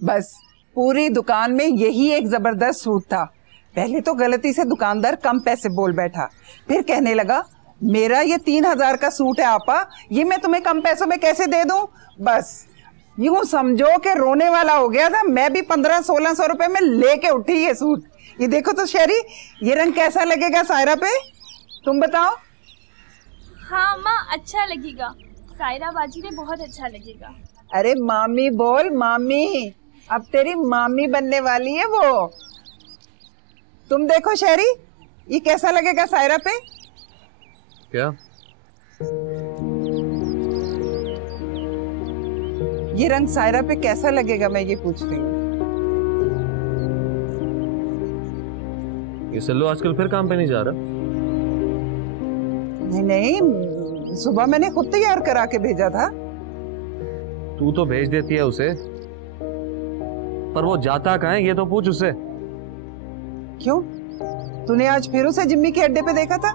बस पूरी दुकान में यही एक जबरदस्त सूट था। पहले तो गलती से दुकानदार कम पैसे बोल बैठा, फिर कहने लगा मेरा ये 3000 का सूट है आपा, ये मैं तुम्हें कम पैसों में कैसे दे दूं। बस यूं समझो कि रोने वाला हो गया था। मैं भी 1500-1600 रुपए में लेके उठी ये सूट। ये देखो तो शेरी, ये रंग कैसा लगेगा सायरा पे, तुम बताओ। हाँ माँ, अच्छा लगेगा, सायरा बाजी पे बहुत अच्छा लगेगा। अरे मामी बोल, मामी, अब तेरी मामी बनने वाली है वो। तुम देखो शेरी, ये कैसा लगेगा सायरा पे। क्या? ये रंग सायरा पे कैसा लगेगा, मैं ये पूछ रही हूँ। ये सल्लू आजकल फिर काम पे नहीं जा रहा? नहीं नहीं, सुबह मैंने खुद तैयार करा के भेजा था। तू तो भेज देती है उसे, पर वो जाता कहाँ है ये तो पूछ उससे। क्यों, तूने आज फिर उसे जिम्मी के अड्डे पे देखा था?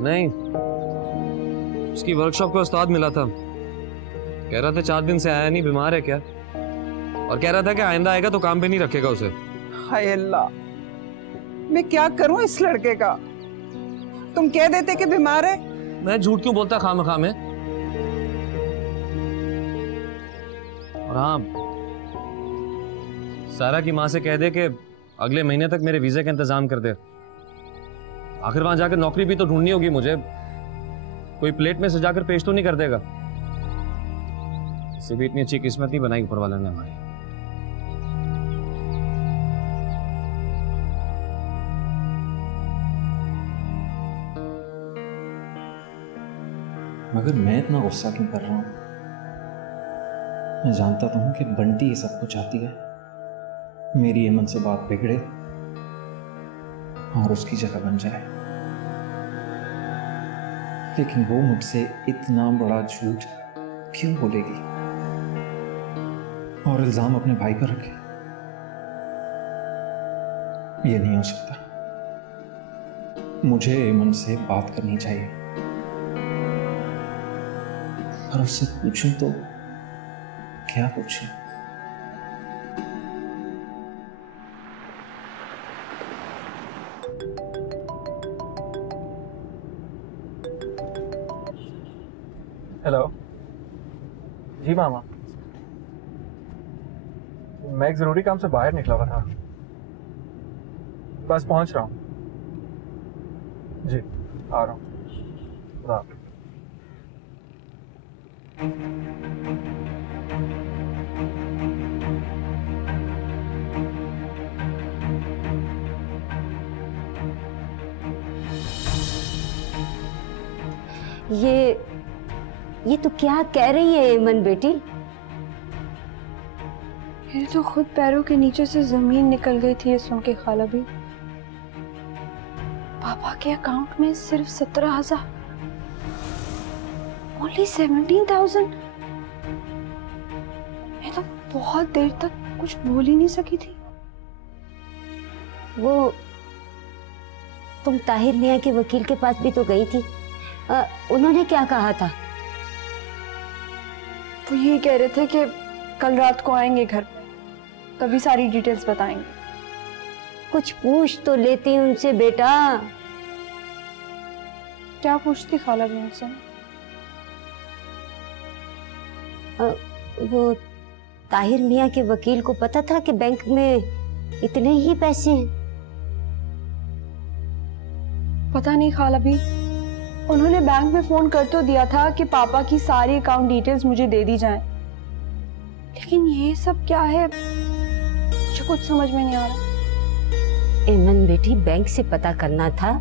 नहीं, उसकी वर्कशॉप का उस्ताद मिला था, कह रहा था 4 दिन से आया नहीं, बीमार है क्या, और कह रहा था कि आइंदा आएगा तो काम पे नहीं रखेगा उसे। हाय अल्लाह, मैं क्या करूं इस लड़के का। तुम कह देते कि बीमार है। मैं झूठ क्यों बोलता खामखा में। और हाँ, सारा की माँ से कह दे कि अगले महीने तक मेरे वीजा का इंतजाम कर दे। आखिर वहां जाकर नौकरी भी तो ढूंढनी होगी मुझे, कोई प्लेट में सजाकर पेश तो नहीं कर देगा। इसे भी इतनी अच्छी किस्मत नहीं बनाई ऊपर वाला ने हमारी। मगर मैं इतना गुस्सा क्यों कर रहा हूं? मैं जानता तो हूं कि बंटी ये सब कुछ चाहती है, मेरी एमन से बात बिगड़े और उसकी जगह बन जाए। लेकिन वो मुझसे इतना बड़ा झूठ क्यों बोलेगी और इल्जाम अपने भाई पर रखे? ये नहीं हो सकता। मुझे एमन से बात करनी चाहिए और उससे पूछूं तो क्या पूछूं? हेलो जी मामा, मैं एक जरूरी काम से बाहर निकला हुआ था, बस पहुंच रहा हूँ जी, आ रहा हूँ। ये तो क्या कह रही है एमन बेटी? मेरे तो खुद पैरों के नीचे से जमीन निकल गई थी ये सुन के खाला भी। पापा के अकाउंट में सिर्फ 17,000, ओनली 17,000। मैं तो बहुत देर तक कुछ बोल ही नहीं सकी थी। वो तुम ताहिर मियां के वकील के पास भी तो गई थी, उन्होंने क्या कहा था? वो ये कह रहे थे कि कल रात को आएंगे घर पे, तभी सारी डिटेल्स बताएंगे। कुछ पूछ तो लेती उनसे बेटा। क्या पूछती खाला भी उनसे? वो ताहिर मियां के वकील को पता था कि बैंक में इतने ही पैसे हैं? पता नहीं खाला भी, उन्होंने बैंक में फोन कर तो दिया था कि पापा की सारी अकाउंट डिटेल्स मुझे दे दी जाएं, लेकिन ये सब क्या है मुझे कुछ समझ में नहीं आ रहा। एमन बेटी, बैंक से पता करना था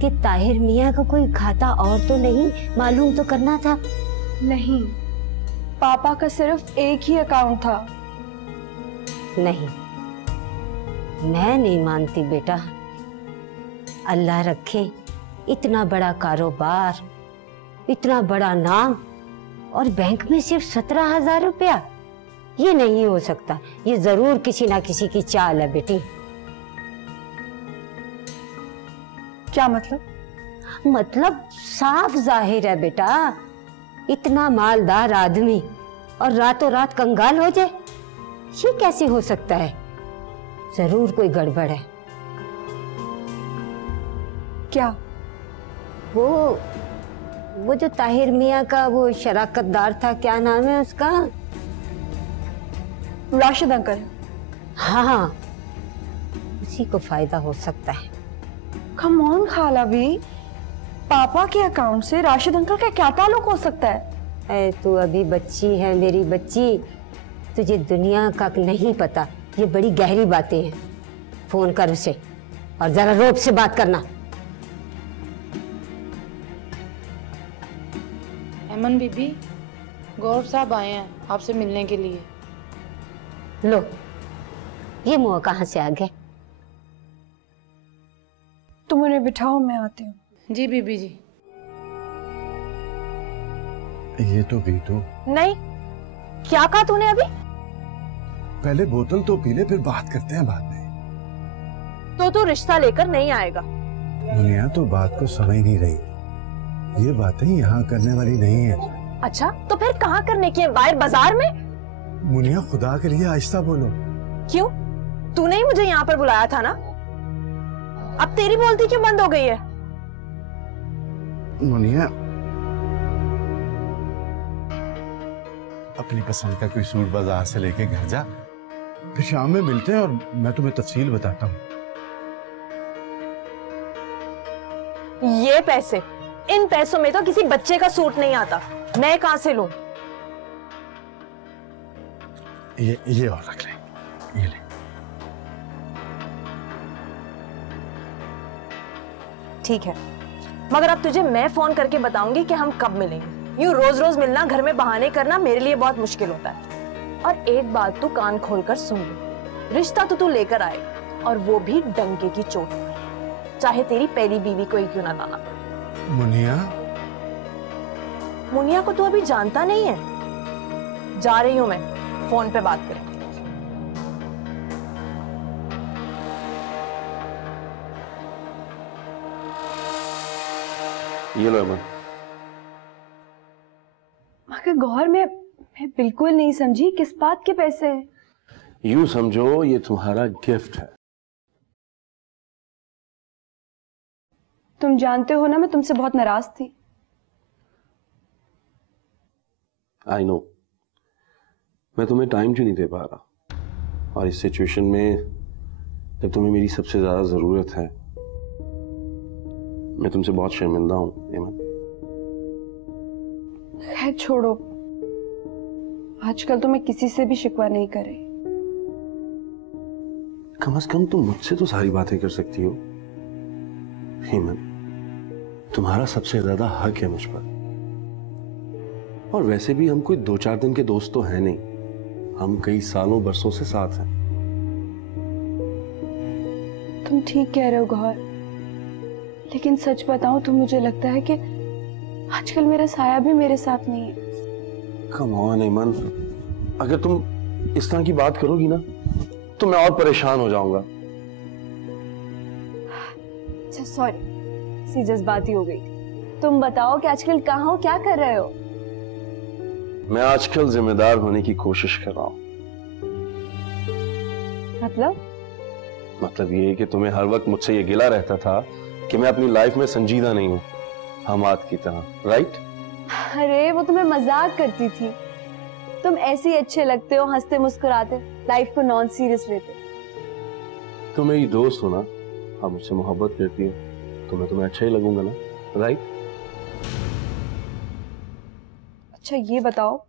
कि ताहिर मियां का कोई खाता और तो नहीं, मालूम तो करना था। नहीं, पापा का सिर्फ एक ही अकाउंट था। नहीं, मैं नहीं मानती बेटा। अल्लाह रखे, इतना बड़ा कारोबार, इतना बड़ा नाम, और बैंक में सिर्फ 17,000 रुपया? ये नहीं हो सकता। ये जरूर किसी ना किसी की चाल है बेटी। क्या मतलब? मतलब साफ जाहिर है बेटा, इतना मालदार आदमी और रातों रात कंगाल हो जाए, ये कैसे हो सकता है? जरूर कोई गड़बड़ है। क्या? वो जो ताहिर मियाँ का वो शराकतदार था, क्या नाम है उसका? राशिद अंकल। हाँ, उसी को फायदा हो सकता है। कम ऑन खाला भी, पापा के अकाउंट से राशिद अंकल का क्या ताल्लुक हो सकता है? तू अभी बच्ची है मेरी बच्ची, तुझे दुनिया का नहीं पता, ये बड़ी गहरी बातें हैं। फोन कर उसे और जरा रोब से बात करना। अमन बीबी, गौरव साहब आए हैं आपसे मिलने के लिए। लो, ये मुंह कहाँ से आ गए? तुम उन्हें बिठाओ, मैं आती हूँ। जी बीबी जी। ये तो गई तो। नहीं, क्या कहा तूने अभी? पहले बोतल तो पी ले, फिर बात करते हैं बाद में। तो तू रिश्ता लेकर नहीं आएगा? दुनिया तो बात को समझ नहीं रही, ये बातें यहाँ करने वाली नहीं है। अच्छा, तो फिर कहाँ करने की है? बाहर बाजार में? मुनिया खुदा के लिए आहिस्ता बोलो। क्यों? तूने ही मुझे यहाँ पर बुलाया था ना, अब तेरी बोलती क्यों बंद हो गई है? मुनिया, अपनी पसंद का कोई सूट बाजार से लेके घर जा, फिर शाम में मिलते हैं और मैं तुम्हें तफसील बताता हूँ। ये पैसे, इन पैसों में तो किसी बच्चे का सूट नहीं आता, मैं कहां से लूं? ये और रख ले, ये ले। ठीक है, मगर अब तुझे मैं फोन करके बताऊंगी कि हम कब मिलेंगे। यूं रोज रोज मिलना, घर में बहाने करना मेरे लिए बहुत मुश्किल होता है। और एक बात तू कान खोलकर सुन ले, रिश्ता तो तू लेकर आए, और वो भी डंके की चोट पर, चाहे तेरी पहली बीवी को ही क्यों ना लाना पड़े। मुनिया, मुनिया को तू अभी जानता नहीं है। जा रही हूं मैं, फोन पे बात करें। ये लो अमन। मगर गौर, मैं बिल्कुल नहीं समझी, किस बात के पैसे हैं? यूं समझो ये तुम्हारा गिफ्ट है। तुम जानते हो ना मैं तुमसे बहुत नाराज थी। आई नो, मैं तुम्हें टाइम क्यों नहीं दे पा रहा, और इस सिचुएशन में जब तुम्हें मेरी सबसे ज्यादा जरूरत है, मैं तुमसे बहुत शर्मिंदा हूं अमन। खैर छोड़ो, आजकल तो मैं किसी से भी शिकवा नहीं कर रही। कम से कम तुम मुझसे तो सारी बातें कर सकती हो। हेमन, तुम्हारा सबसे ज्यादा हक है मुझ पर, और वैसे भी हम कोई 2-4 दिन के दोस्त तो हैं नहीं, हम कई सालों बरसों से साथ हैं। तुम ठीक कह रहे हो गौर, लेकिन सच बताऊं तो मुझे लगता है कि आजकल मेरा साया भी मेरे साथ नहीं है। कम ऑन हेमन, अगर तुम इस तरह की बात करोगी ना तो मैं और परेशान हो जाऊंगा। अच्छा सॉरी, सी जज्बाती हो गई। तुम बताओ कि आजकल कहाँ हो, क्या कर रहे हो? मैं आजकल जिम्मेदार होने की कोशिश कर रहा हूँ। मतलब ये है कि तुम्हें हर वक्त मुझसे ये गिला रहता था कि मैं अपनी लाइफ में संजीदा नहीं हूँ, हमाद की तरह, राइट? अरे वो तुम्हें मजाक करती थी, तुम ऐसे ही अच्छे लगते हो, हंसते मुस्कुराते, लाइफ को नॉन सीरियस लेते। तुम मेरी दोस्त हो ना, आप मुझसे मोहब्बत करती हो तो मैं तुम्हें अच्छा ही लगूंगा ना, राइट? अच्छा ये बताओ,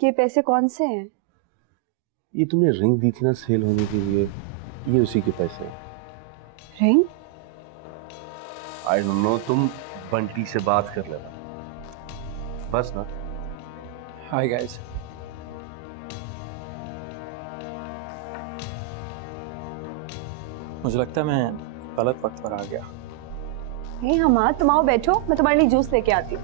ये पैसे कौन से हैं? ये तुमने रिंग दी थी ना सेल होने के लिए, ये उसी के पैसे हैं। रिंग? आई डोंट नो, तुम बंटी से बात कर लेना बस ना। Hi guys. मुझे लगता है मैं गलत वक्त पर आ गया। नहीं हमाद, तुम आओ बैठो, मैं तुम्हारे लिए जूस लेके आती हूँ।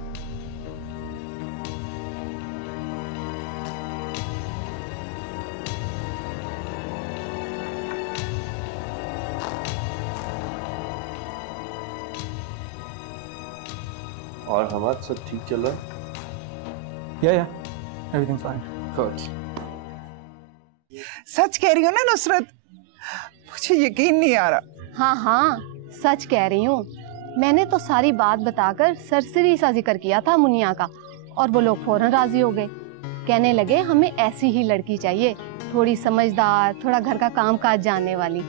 और हमारा सब ठीक चल रहा है? या एवरीथिंग फाइन। गुड। सच कह रही हो ना नुसरत? मुझे यकीन नहीं आ रहा। हाँ हाँ सच कह रही हूँ। मैंने तो सारी बात बताकर सरसरी सा जिक्र किया था मुनिया का, और वो लोग फौरन राजी हो गए। कहने लगे हमें ऐसी ही लड़की चाहिए, थोड़ी समझदार, थोड़ा घर का काम काज जानने वाली।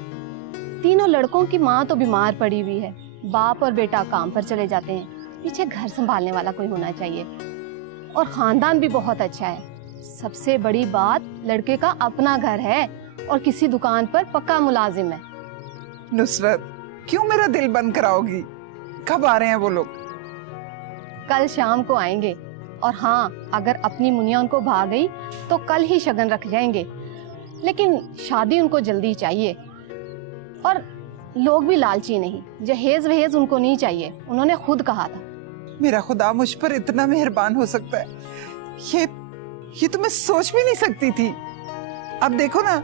तीनों लड़कों की माँ तो बीमार पड़ी हुई है, बाप और बेटा काम पर चले जाते हैं, पीछे घर संभालने वाला कोई होना चाहिए, और खानदान भी बहुत अच्छा है। सबसे बड़ी बात, लड़के का अपना घर है और किसी दुकान पर पक्का मुलाजिम है। नुसरत क्यों मेरा दिल बंद कराओगी? कब आ रहे हैं वो लोग? कल शाम को आएंगे, और हाँ अगर अपनी मुनिया उनको भाग गई तो कल ही शगन रख जाएंगे, लेकिन शादी उनको जल्दी चाहिए। और लोग भी लालची नहीं, जहेज वहेज उनको नहीं चाहिए, उन्होंने खुद कहा था। मेरा खुदा मुझ पर इतना मेहरबान हो सकता है, ये तो मैं सोच भी नहीं सकती थी। अब देखो ना,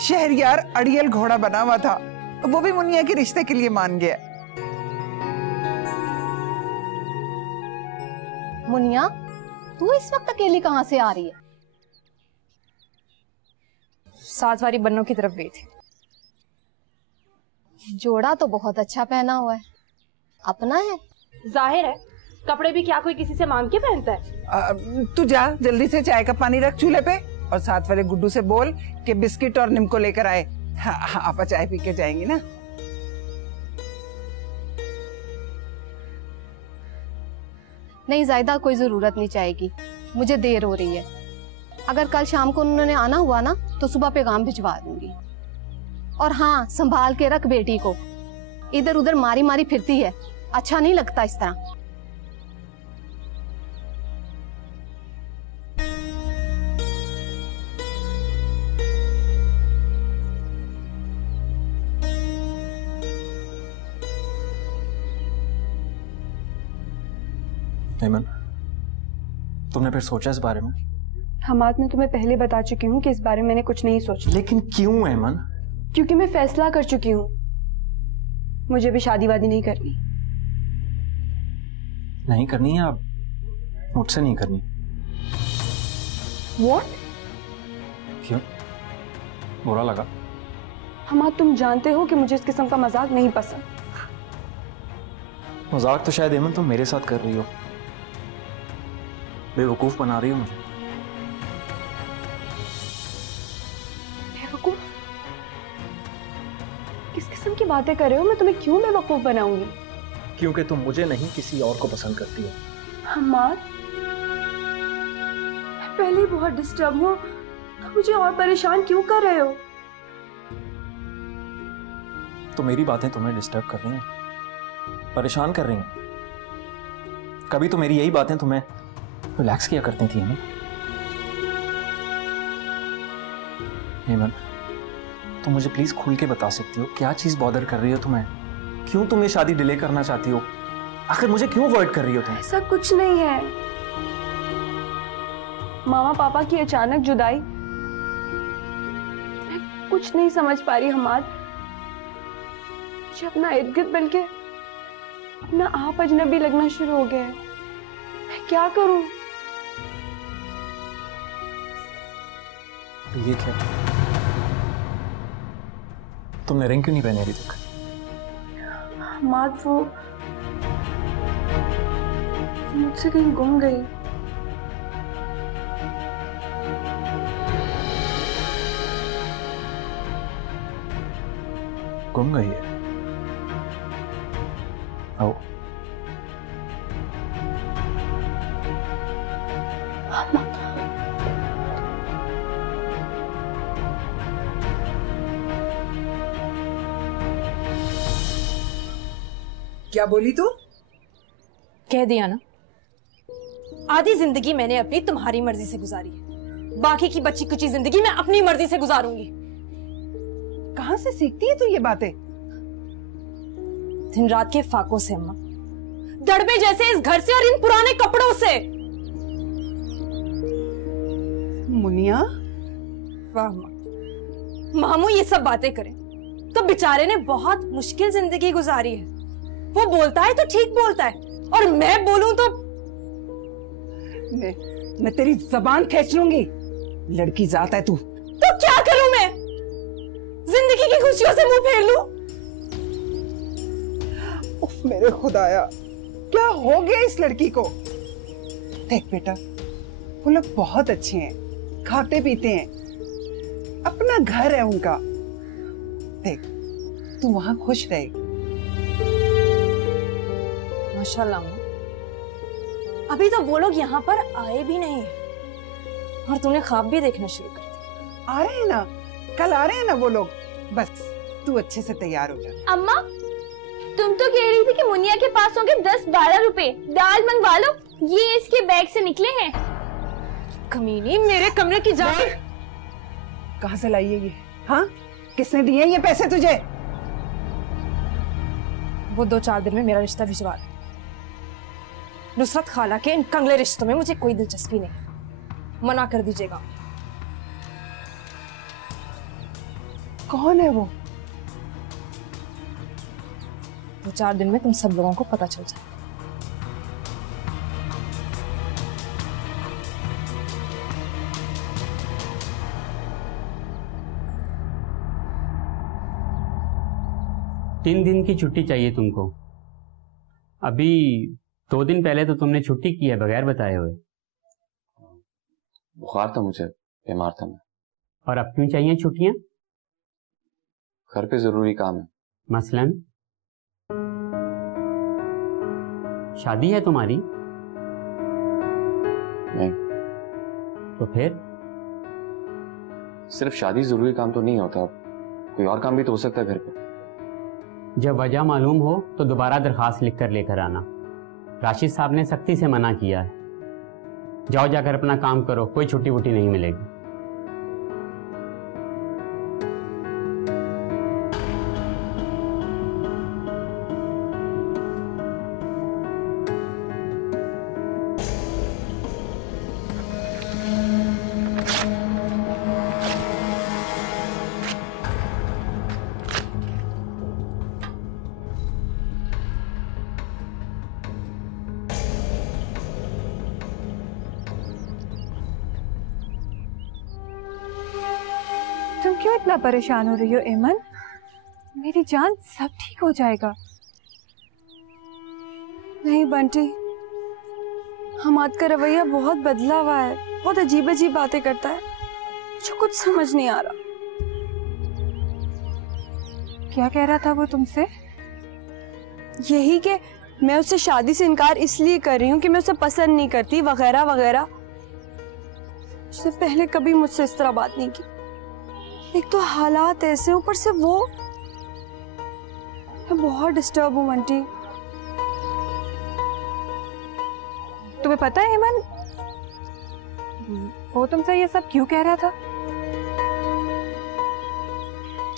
शहरयार अड़ियल घोड़ा बना हुआ था, वो भी मुनिया के रिश्ते के लिए मान गया। मुनिया तू इस वक्त अकेली कहाँ से आ रही है? साथ वाली बन्नों की तरफ गई थी। जोड़ा तो बहुत अच्छा पहना हुआ है, अपना है? जाहिर है, कपड़े भी क्या कोई किसी से मांग के पहनता है? तू जा जल्दी से चाय का पानी रख चूल्हे पे, और साथ वाले गुड्डू से बोल कि बिस्किट और निम्को लेकर आए। हाँ, आपा चाय पी के जाएंगी ना। नहीं जायदा, कोई जरूरत नहीं चाय की, मुझे देर हो रही है। अगर कल शाम को उन्होंने आना हुआ ना तो सुबह पैगाम भिजवा दूंगी। और हाँ, संभाल के रख बेटी को, इधर उधर मारी मारी फिरती है, अच्छा नहीं लगता इस तरह। हेमन, तुमने फिर सोचा इस बारे में? हमाद, मैं तुम्हें पहले बता चुकी हूँ कि इस बारे में मैंने कुछ नहीं सोचा। लेकिन क्यों हेमन? क्योंकि मैं फैसला कर चुकी हूँ, मुझे भी शादी वादी नहीं करनी। नहीं करनी या मुझसे नहीं करनी? What? क्यों, बुरा लगा? हमाद, तुम जानते हो कि मुझे इस किस्म का मजाक नहीं पसंद। मजाक तो शायद हेमन तुम मेरे साथ कर रही हो, बेवकूफ बना रही हो मुझे। बेवकूफ? किस किस्म की बातें कर रहे हो? मैं तुम्हें क्यों बेवकूफ बनाऊंगी? क्योंकि तुम मुझे नहीं किसी और को पसंद करती हो। हमाद, मैं पहले ही बहुत डिस्टर्ब हूँ, तो मुझे और परेशान क्यों कर रहे हो? तो मेरी बातें तुम्हें डिस्टर्ब कर रही हैं, परेशान कर रही हैं। कभी तो मेरी यही बातें तुम्हें रिलैक्स किया करती थी हेमन। हेमन, तुम मुझे प्लीज खुल के बता सकती हो क्या चीज बॉदर कर रही हो तुम्हें? क्यों तुम ये शादी डिले करना चाहती हो? आखिर मुझे क्यों अवॉइड कर रही हो तुम? ऐसा कुछ नहीं है। मामा पापा की अचानक जुदाई, मैं कुछ नहीं समझ पा रही हमाद। मुझे अपना इर्द गिर्द बल्कि अपना आप अजनबी लगना शुरू हो गया है। मैं क्या करूं? ये क्या? तुमने रिंग क्यों नहीं पहनी अभी तक? हमाद, वो मुझसे कहीं गुम गई। गुम गई है? आओ। क्या बोली तू? कह दिया ना, आधी जिंदगी मैंने अपनी तुम्हारी मर्जी से गुजारी है, बाकी की बच्ची कुची जिंदगी मैं अपनी मर्जी से गुजारूंगी। कहां से सीखती है तू ये बातें? दिन रात के फाकों से अम्मा, दड़बे जैसे इस घर से और इन पुराने कपड़ों से। मुनिया, वाह मामू, ये सब बातें करें तो बेचारे ने बहुत मुश्किल जिंदगी गुजारी है। वो बोलता है तो ठीक बोलता है, और मैं बोलूं तो मैं तेरी जबान खींच लूंगी। लड़की जात है तू। तो क्या करूं मैं? जिंदगी की खुशियों से मुंह फेर लूं? उफ मेरे खुदाया, क्या हो गया इस लड़की को? देख बेटा, वो लोग बहुत अच्छे हैं, खाते पीते हैं, अपना घर है उनका। देख तू वहां खुश रहे। माशाल्लाह, अभी तो वो लोग यहाँ पर आए भी नहीं और तूने ख्वाब भी देखना शुरू कर दिया। आ रहे हैं ना, कल आ रहे हैं ना वो लोग। बस तू अच्छे से तैयार हो जा। अम्मा, तुम तो कह रही थी कि मुनिया के पास होंगे 10-12 रुपए, दाल मंगवा लो, ये इसके बैग से निकले हैं। कमीनी, मेरे कमरे की जाके कहाँ से लाई है ये? हाँ, किसने दिए ये पैसे तुझे? वो 2-4 दिन में मेरा रिश्ता भिजवा दे। नुसरत खाला के इन कंगले रिश्तों में मुझे कोई दिलचस्पी नहीं, मना कर दीजिएगा। कौन है वो? 2-4 दिन में तुम सब लोगों को पता चल जाए। तीन दिन की छुट्टी चाहिए तुमको। अभी 2 दिन पहले तो तुमने छुट्टी की है बगैर बताए हुए। बुखार था मुझे, बीमार था मैं। और अब क्यों चाहिए छुट्टियां? घर पे जरूरी काम है। मसलन शादी है तुम्हारी? नहीं। तो फिर? सिर्फ शादी जरूरी काम तो नहीं होता, कोई और काम भी तो हो सकता है घर पे। जब वजह मालूम हो तो दोबारा दरखास्त लिख कर लेकर आना। राशिद साहब ने सख्ती से मना किया है। जाओ जाकर अपना काम करो, कोई छुट्टी वुट्टी नहीं मिलेगी। तुम क्यों इतना परेशान हो रही हो एमन? मेरी जान, सब ठीक हो जाएगा। नहीं बंटी, हमाद का रवैया बहुत बदला हुआ है, बहुत अजीब अजीब बातें करता है, मुझे कुछ समझ नहीं आ रहा। क्या कह रहा था वो तुमसे? यही कि मैं उससे शादी से इनकार इसलिए कर रही हूँ कि मैं उसे पसंद नहीं करती, वगैरह वगैरह। उसने पहले कभी मुझसे इस तरह बात नहीं की। एक तो हालात ऐसे, ऊपर से वो। मैं बहुत डिस्टर्ब हूँ बंटी। तुम्हें पता है हेमन, वो तुमसे ये सब क्यों कह रहा था?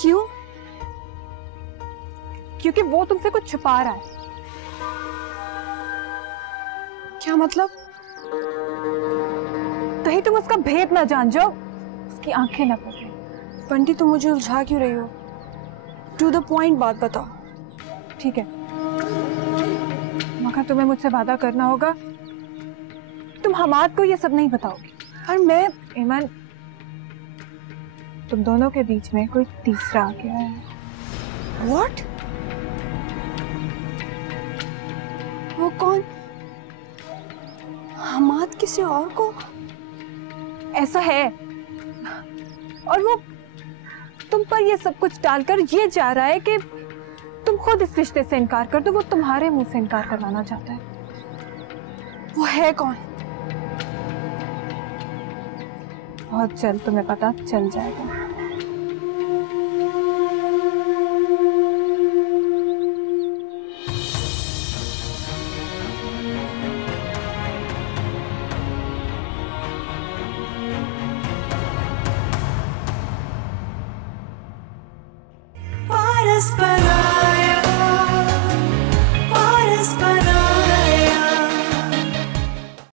क्यों? क्योंकि वो तुमसे कुछ छुपा रहा है। क्या मतलब? कहीं तुम उसका भेद ना जान जाओ, उसकी आंखें ना पकड़े। बंटी, तुम मुझे उलझा क्यों रही हो? टू द पॉइंट बात बताओ। ठीक है, मगर तुम्हें मुझसे वादा करना होगा, तुम हमाद को ये सब नहीं बताओगी। और मैं ईमान, तुम दोनों के बीच में कोई तीसरा आ गया है। What? वो कौन? हमाद किसी और को? ऐसा है, और वो तुम पर ये सब कुछ डालकर ये चाह रहा है कि तुम खुद इस रिश्ते से इनकार कर दो। वो तुम्हारे मुंह से इनकार करवाना चाहता है। वो है कौन? बहुत जल्द तुम्हें पता चल जाएगा। Paras